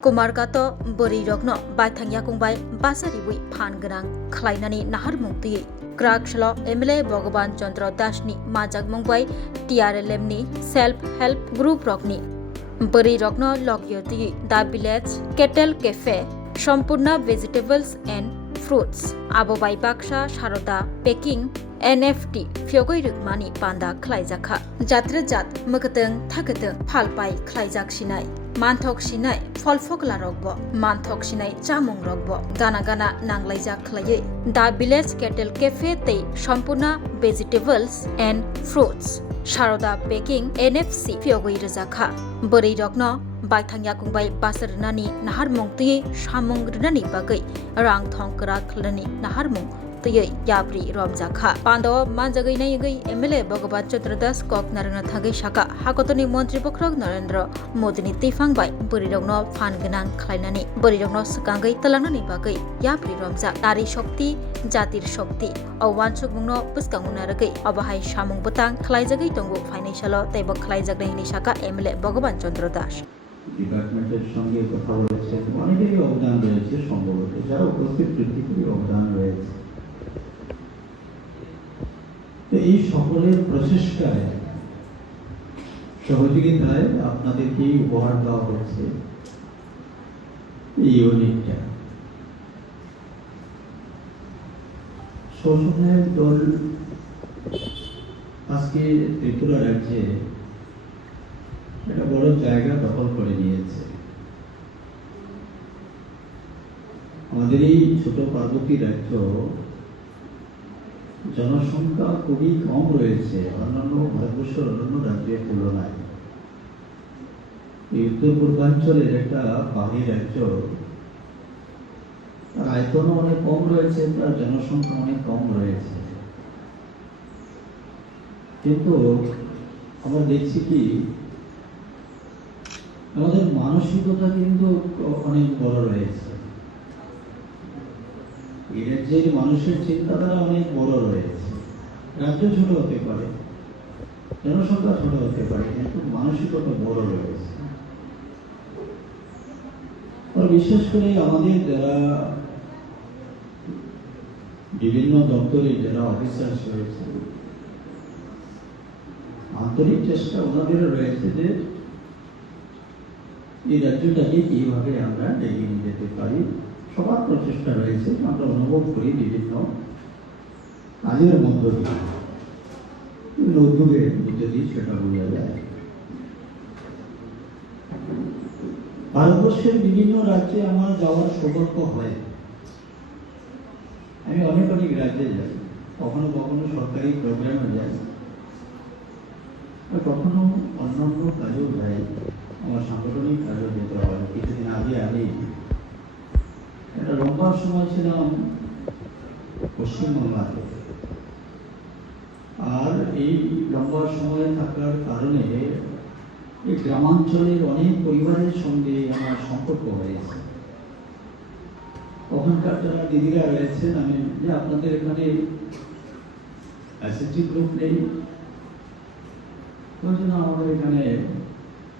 कुमारगातो बोरै रगनो बायथांया कुंबाय बासारिबुइ फान गोनां खलायनानै नाहार मुंतुयै क्राकशलो एमएलए भगवान चंद्र दासनि माजाक मुंबाय टीआरएलएमनि सेल्फ हेल्प ग्रुप रगनि बोरै रगनो लग्योतुयै the village kettle cafe Sampurna vegetables and fruits आबोबाय बाक्सा शारदा पेकिं एनएफटी फ्योगै रुकमानि पान्दा खलायजाखा जात्रे जात मगतों थागतों फालपाय खलायजाक सिनाय मानथक सिनाय फलफगला रगबो मानथक सिनाय चामुं रगबो गाना गाना नांलायजाक खलायै दा विलेज केटेल कैफे तै Sampurna vegetables and fruits Sharda पेकिं एनएफसी फ्योगै रजाखा बोरै रगनो बायथांया कुंबाय बासरनानि नाहार मुंतुयै सामुं रनानि बागै रां थंकरा खलनि नाहार मुं तुयै याब्रि रमजाखा पांडव मानजागै नायगै एमएलए भगवान चंद्र दास कक नारंना थागै शाखा हाकतनि मन्त्रि बख्रक नरेंद्र मोदीनि तिफांबाय बोरिरंनो फान गोनां खलायनानि बोरिरंनो सकांगै तलांनानि बागै याब्रि रमजा नारी शक्ति जातिर शक्ति अवानसुक मुंनो पुस्कांगुनारगै अबाहाय सामुं बतां खलायजागै दंगु फाइनान्सियाल तैब खलायजागनायनि शाखा एमएलए भगवान चंद्र दास ডিপার্টমেন্টের সঙ্গে কথা বলেছেন অনেকেরই অবদান রয়েছে সম্ভবত যারা উপস্থিত প্রত্যেকেরই অবদান রয়েছে তো এই সকলের প্রচেষ্টায় সহযোগিতায় আপনাদেরকে উপহার দেওয়া হচ্ছে এই ইউনিটটা শোষণের দল আজকে ত্রিপুরা রাজ্যে একটা বড় জায়গা দখল করে নিয়েছে আমাদের এই ছোট পার্বতী রাজ্য জনসংখ্যা খুবই কম রয়েছে অন্যান্য ভারতবর্ষের অন্যান্য রাজ্যের তুলনায় এই উত্তর পূর্বাঞ্চলের একটা পাহাড়ি রাজ্য তার আয়তনও অনেক কম রয়েছে তার জনসংখ্যা অনেক কম রয়েছে কিন্তু আমরা দেখছি কি আমাদের মানসিকতা কিন্তু অনেক বড় রয়েছে এই রাজ্যের মানুষের চিন্তাধারা অনেক বড় রয়েছে রাজ্য ছোট হতে পারে জনসংখ্যা ছোট হতে পারে কিন্তু মানসিকতা বড় রয়েছে বিশেষ করে আমাদের যারা বিভিন্ন দপ্তরে যারা অফিসার রয়েছে আন্তরিক চেষ্টা ওনাদের রয়েছে যে এই রাজ্যটাকে কিভাবে আমরা এগিয়ে নিয়ে যেতে পারি সবার প্রচেষ্টা রয়েছে আমরা অনুভব করি বিভিন্ন কাজের মধ্য দিয়ে উদ্যোগের মধ্য দিয়ে সেটা বোঝা যায় ভারতবর্ষের বিভিন্ন রাজ্যে আমার যাওয়ার সৌভাগ্য হয় আমি অনেক অনেক রাজ্যে যাই কখনো কখনো সরকারি প্রোগ্রামে যাই কখনো অন্যান্য কাজেও যাই আমার সাংগঠনিক কাজও যেতে হয় কিছুদিন আগে আমি একটা লম্বা সময় ছিলাম পশ্চিমবাংলাতে আর এই লম্বা সময় থাকার কারণে এই গ্রামাঞ্চলের অনেক পরিবারের সঙ্গে আমার সম্পর্ক হয়েছে ওখানকার যারা দিদিরা রয়েছেন আমি যে আপনাদের এখানে এসএসজি গ্রুপ নেই আমাদের এখানে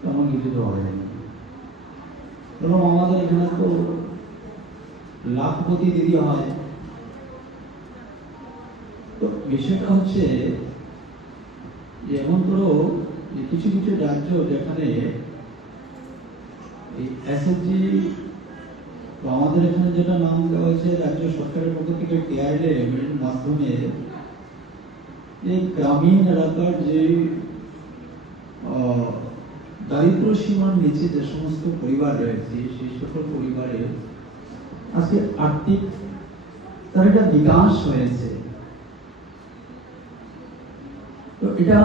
তেমন কিছু তো হবে না এবং আমাদের এখানে তো লাখপতি দিদি হয় তো বিষয়টা হচ্ছে যেমন ধরো কিছু কিছু রাজ্য যেখানে এই এসএসজি আমাদের এখানে যেটা নাম দেওয়া হয়েছে রাজ্য সরকারের পক্ষ থেকে টিআরএলএম এর মাধ্যমে এই গ্রামীণ এলাকার যে দারিদ্র সীমার নিচে যে সমস্ত পরিবার রয়েছে সেই সকল পরিবারে আজকে আর্থিক তার একটা বিকাশ হয়েছে তো এটা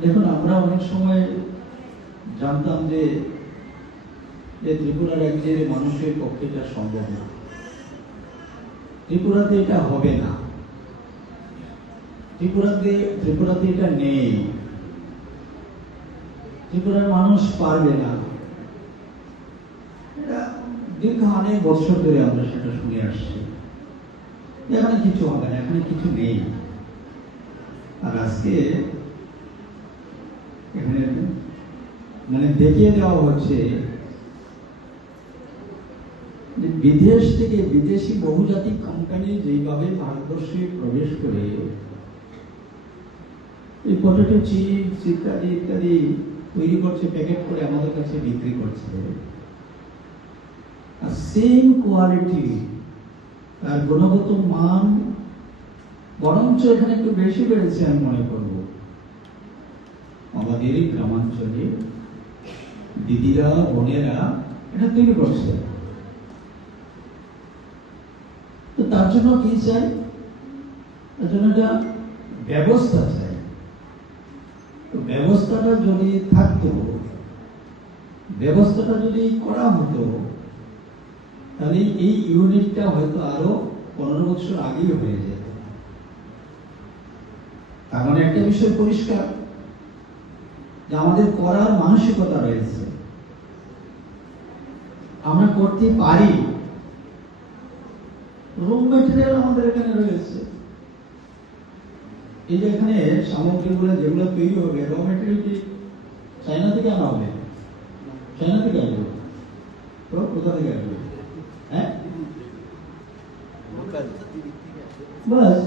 দেখুন আমরা অনেক সময় জানতাম যে ত্রিপুরা রাজ্যের মানুষের পক্ষে এটা সম্ভব না ত্রিপুরাতে এটা হবে না ত্রিপুরাতে এটা নেই ত্রিপুরার মানুষ পারবে না দীর্ঘ অনেক বছর ধরে আমরা সেটা শুনে আসছি এখানে কিছু হবে না এখানে কিছু নেই আর আজকে এখানে মানে দেখিয়ে দেওয়া হচ্ছে বিদেশ থেকে বিদেশি বহুজাতিক কোম্পানি যেভাবে ভারতবর্ষে প্রবেশ করে এই পটেটো চিপস ইত্যাদি ইত্যাদি তৈরি করছে, প্যাকেট করে আমাদের কাছে বিক্রি করছে, আর সেম কোয়ালিটি আর গুণগত মান বরঞ্চ এখানে একটু বেশি বেড়েছে আমি মনে করব। আমাদের এই গ্রামাঞ্চলে দিদিরা বোনেরা এটা তৈরি করছে। তো তার জন্য কি চাই? তার জন্য একটা ব্যবস্থা চাই। তো ব্যবস্থাটা যদি থাকতো, ব্যবস্থাটা যদি করা হতো, তাহলে এই ইউনিটটা হয়তো আরো 15 বছর আগেই হয়ে যেত। তার মানে একটা বিষয় পরিষ্কার যে আমাদের করার মানসিকতা রয়েছে, আমরা করতে পারি। র মেটেরিয়াল আমাদের এখানে রয়েছে। এই যে এখানে সামগ্রীগুলো যেগুলো তৈরি হবে, র মেটেরিয়াল কি চায়না থেকে আনা হবে? চায়না থেকে আসবে? তো কোথা থেকে আসবে? হ্যাঁ, বাস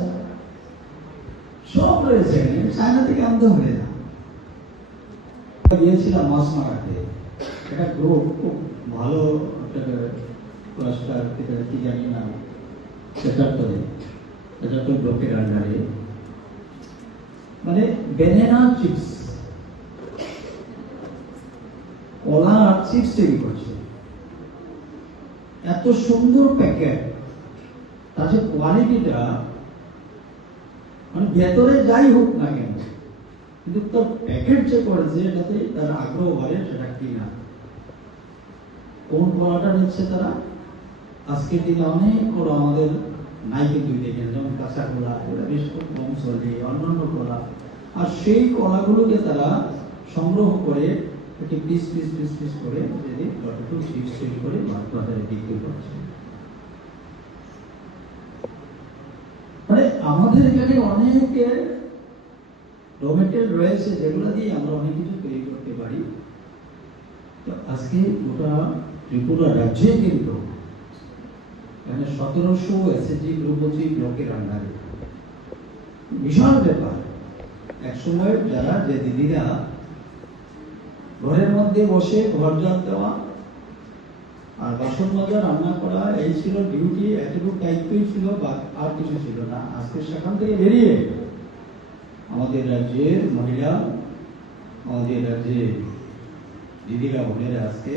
সব রয়েছে, চায়না থেকে আনতে হবে না। গিয়েছিলাম মাছ মারাতে, একটা গ্রুপ খুব ভালো ক্লাস্টার কি জানি না, ৭৭ গ্রুপের আন্ডারে, মানে ব্যানানা চিপস, কলা আর চিপস তৈরি করছে। এত সুন্দর প্যাকেট, তার যে কোয়ালিটিটা, মানে ভেতরে যাই হোক না কেন, কিন্তু তার প্যাকেট যে করেছে এটাতে তার আগ্রহ বাড়ে। সেটা কি না, কোন কলাটা নিচ্ছে তারা? আজকের দিনে অনেক কলা আমাদের নাই, কিন্তু দেখেন যেমন কাঁচা কলা, ওটা বেশ কম চলে, অন্যান্য কলা, আর সেই কলাগুলোকে তারা সংগ্রহ করে একটি পিস পিস পিস পিস করে যদি যতটুকু চিপস তৈরি করে বাজারে বিক্রি করছে। মানে আমাদের এখানে অনেক র মেটেরিয়াল রয়েছে যেগুলো দিয়ে আমরা অনেক কিছু তৈরি করতে পারি। তো আজকে গোটা ত্রিপুরা রাজ্যে কিন্তু এখানে ১৭০০ এসএসজি গ্রুপজি ব্লকের আন্ডারে, বিশাল ব্যাপার। একসময় যারা যে দিদিরা ঘরের মধ্যে বসে ঘর জল দেওয়া আর বাসন মাজা রান্না করা, এই ছিল ডিউটি, এতটুকু দায়িত্বই ছিল, বা আর কিছু ছিল না। আজকে সেখান থেকে বেরিয়ে আমাদের রাজ্যের মহিলা, আমাদের রাজ্যের দিদিরা বোনেরা আজকে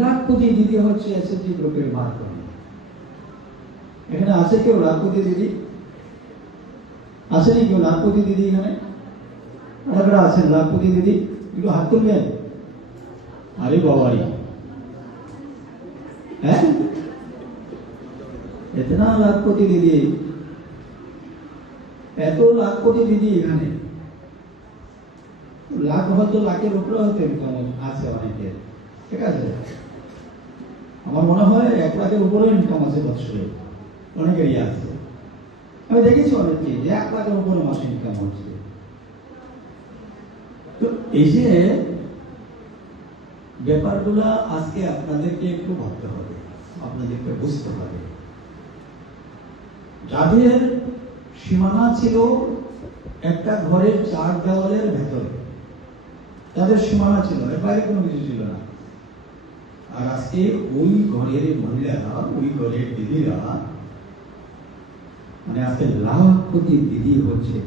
লাখপতি দিদি হচ্ছে এসএসজি গ্রুপের মাধ্যমে। এখানে আছে কেউ লাখপতি দিদি? আসেনি কেউ লাখপতি দিদি এখানে? আপনারা আছেন লাখপতি দিদি? একটু হাত তুলবেন। আরে বাবারি, হ্যাঁ, এতনা লাখপতি দিদি, এত লাখপতি দিদি এখানে। লাখ হয়তো লাখের উপরে হয়তো ইনকাম আছে অনেকের, ঠিক আছে? আমার মনে হয় 1 লাখের উপরে ইনকাম আছে বছরে, অনেকেরই আছে। আমি দেখেছি অনেকে যে 1 লাখের উপরে মাসে ইনকাম হচ্ছে। তো এই যে ব্যাপারগুলা আজকে আপনাদেরকে একটু ভাবতে হবে, আপনাদেরকে বুঝতে হবে। যাদের সীমানা ছিল একটা ঘরের 4 দেওয়ালের ভেতরে, তাদের সীমানা ছিল, এর বাইরে কোনো কিছু ছিল না। আর আজকে ওই ঘরের মহিলারা, ওই ঘরের দিদিরা, মানে আজকে লাখপতি দিদি হচ্ছে,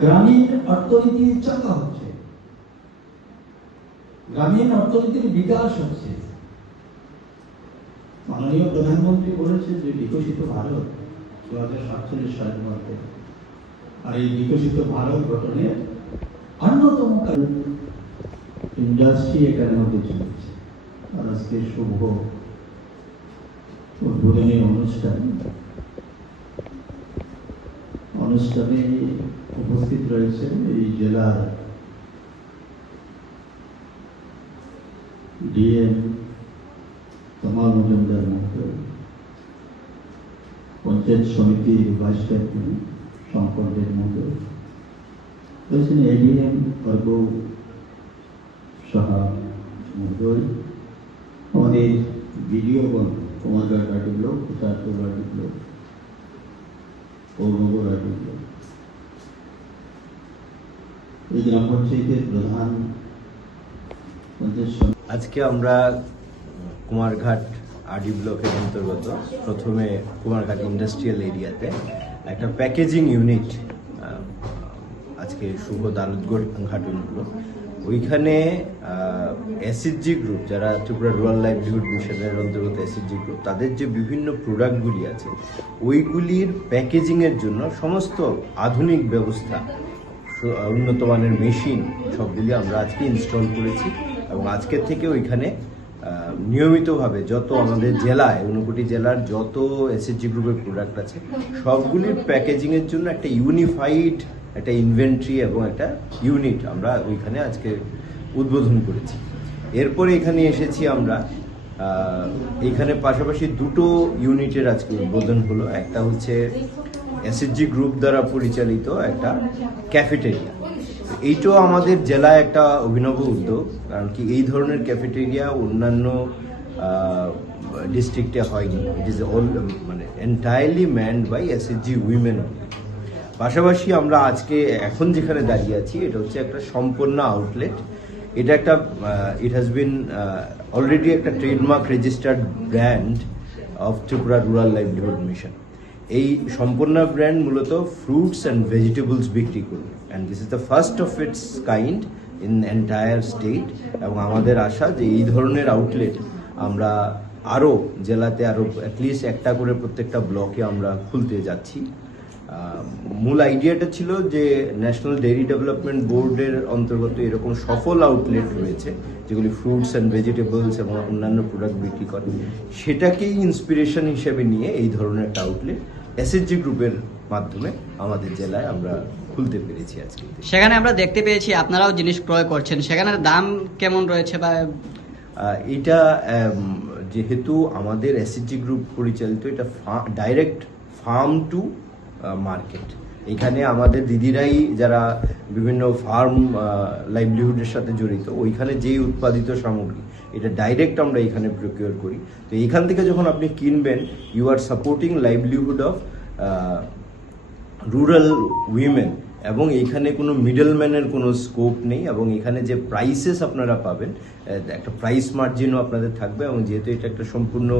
গ্রামীণ অর্থনীতির চাকা হচ্ছে, গ্রামীণ অর্থনীতির বিকাশ হচ্ছে। মাননীয় প্রধানমন্ত্রী বলেছে যে বিকশিত ভারত 2047 সালের মধ্যে, আর এই বিকশিত ভারত গঠনের অন্যতম কারণ ইন্ডাস্ট্রি এটার মধ্যে চলছে। আর আজকে শুভ উদ্বোধনী অনুষ্ঠানে উপস্থিত রয়েছেন এই জেলার ডিএম তমাল মজুমদার মহোদয়, পঞ্চায়েত সমিতির ভাইস চেয়ারম্যান শঙ্কর দেব মহোদয় রয়েছেন, এডিএম অর্ঘ সাহা মহোদয়, আমাদের ভিডিও বন্ধ, কুমারঘাট আটিগুলো, কুতারপুর আটিগুলো, পৌরনগর আটিগুলো, এই গ্রাম পঞ্চায়েতের প্রধান। আজকে আমরা কুমারঘাট আরডি ব্লকের অন্তর্গত প্রথমে কুমারঘাট ইন্ডাস্ট্রিয়াল এরিয়াতে একটা প্যাকেজিং ইউনিট আজকে শুভ দ্বারোদ্ঘাটন হলো। ওইখানে এসএসজি গ্রুপ, যারা ত্রিপুরা রুরাল লাইভলিহুড মিশনের অন্তর্গত এসএসজি গ্রুপ, তাদের যে বিভিন্ন প্রোডাক্টগুলি আছে ওইগুলির প্যাকেজিংয়ের জন্য সমস্ত আধুনিক ব্যবস্থা, উন্নত মানের মেশিন সবগুলি আমরা আজকে ইনস্টল করেছি এবং আজকের থেকে ওইখানে নিয়মিতভাবে যত আমাদের জেলায়, ঊনকোটি জেলার যত এসএসজি গ্রুপের প্রোডাক্ট আছে সবগুলির প্যাকেজিংয়ের জন্য একটা ইউনিফাইড একটা ইনভেন্টরি এবং একটা ইউনিট আমরা ওইখানে আজকে উদ্বোধন করেছি। এরপরে এখানে এসেছি আমরা, এখানে পাশাপাশি দুটো ইউনিটের আজকে উদ্বোধন হলো। একটা হচ্ছে এসএসজি গ্রুপ দ্বারা পরিচালিত একটা ক্যাফেটেরিয়া। এইটাও আমাদের জেলায় একটা অভিনব উদ্যোগ, কারণ কি এই ধরনের ক্যাফেটেরিয়া অন্যান্য ডিস্ট্রিক্টে হয়নি। ইট ইজ অল মানে entirely manned by SSG women. পাশাপাশি আমরা আজকে এখন যেখানে দাঁড়িয়ে আছি এটা হচ্ছে একটা সম্পূর্ণ আউটলেট। এটা একটা ইট হ্যাজ বিন অলরেডি একটা trademark registered brand of Tripura rural livelihood mission. এই সম্পূর্ণ ব্র্যান্ড মূলত ফ্রুটস অ্যান্ড ভেজিটেবলস বিক্রি করবে, and this is the first of its kind in entire state. এবং আমাদের আশা যে এই ধরনের আউটলেট আমরা আরও জেলাতে আরও অ্যাটলিস্ট একটা করে প্রত্যেকটা ব্লকে আমরা খুলতে যাচ্ছি। মূল আইডিয়াটা ছিল যে ন্যাশনাল ডেইরি ডেভেলপমেন্ট বোর্ডের অন্তর্গত এরকম সফল আউটলেট রয়েছে যেগুলি ফ্রুটস অ্যান্ড ভেজিটেবলস এবং অন্যান্য প্রোডাক্ট বিক্রি করে, সেটাকেই ইন্সপিরেশন হিসেবে নিয়ে এই ধরনের একটা আউটলেট এসএসজি গ্রুপের মাধ্যমে আমাদের জেলায় আমরা খুলতে পেরেছি আজকে। সেখানে আমরা দেখতে পেয়েছি আপনারাও জিনিস ক্রয় করছেন, সেখানের দাম কেমন রয়েছে? বা এটা যেহেতু আমাদের এসএসজি গ্রুপ পরিচালিত, এটা ডাইরেক্ট ফার্ম টু মার্কেট। এখানে আমাদের দিদিরাই যারা বিভিন্ন ফার্ম লাইভলিহুডের সাথে জড়িত, ওইখানে যেই উৎপাদিত সামগ্রী এটা ডাইরেক্ট আমরা এখানে প্রকিওর করি। তো এইখান থেকে যখন আপনি কিনবেন, you are supporting livelihood of rural women, এবং এইখানে কোনো মিডলম্যানের কোনো স্কোপ নেই। এবং এখানে যে প্রাইসেস আপনারা পাবেন, একটা প্রাইস মার্জিনও আপনাদের থাকবে। এবং যেহেতু এটা একটা সম্পূর্ণ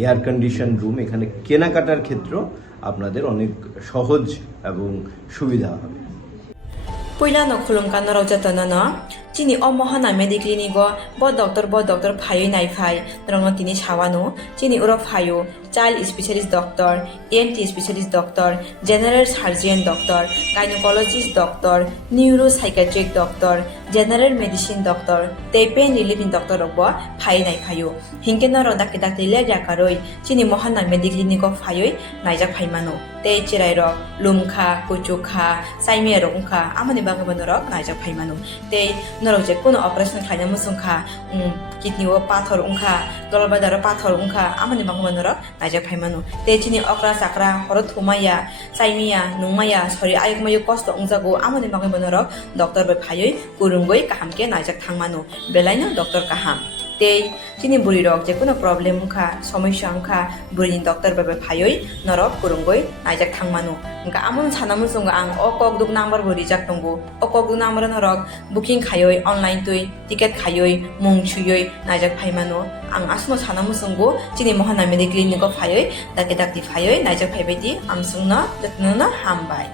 এয়ার কন্ডিশন রুম, এখানে কেনাকাটার ক্ষেত্রেও আপনাদের অনেক সহজ এবং সুবিধা হবে। Puilano khulumkan rojatana chini omohana mediclinigo bo doctor phayo nai phai rongno tini chawano chini uro phayo child specialist doctor, ENT specialist doctor, general surgeon doctor, gynecologist doctor, neuropsychiatric doctor, general medicine doctor, pain relieving doctor rogbo phai nai phayo hinkeno rodak dak tile jakaroi chini mohana mediclinigo phayo naijak phaimano tei chirai rok lumkha kuchukha saimia rokha amani bagabano rok naijak phaimano tei norok je kono operation khaina musungkha kidney o pathor ungkha dolbadar pathor ungkha amani bagabano rok naijak phaimano tei chini okra sakra horot thumaya saimia nungmaya sori ayukmayu kosto ungjago amani bagabano rok doctor bai phayoi kurungoi kahamke naijak thangmano belaino doctor kaham tei chini buri rok je kono problem ungkha সমস্যা ungkha burini doctor bai phayoi norok kurungoi naijak thangmano ungka amon sanamun sunga ang okok duk number buri jak tongo okok duk number norok booking khayoi online tui ticket khayoi mung chuyoi naijak phaimano ang asmo sanamun sungo chini mohana medical clinic phayoi dakti phayoi naijak phaibedi amsungna jatnona hambai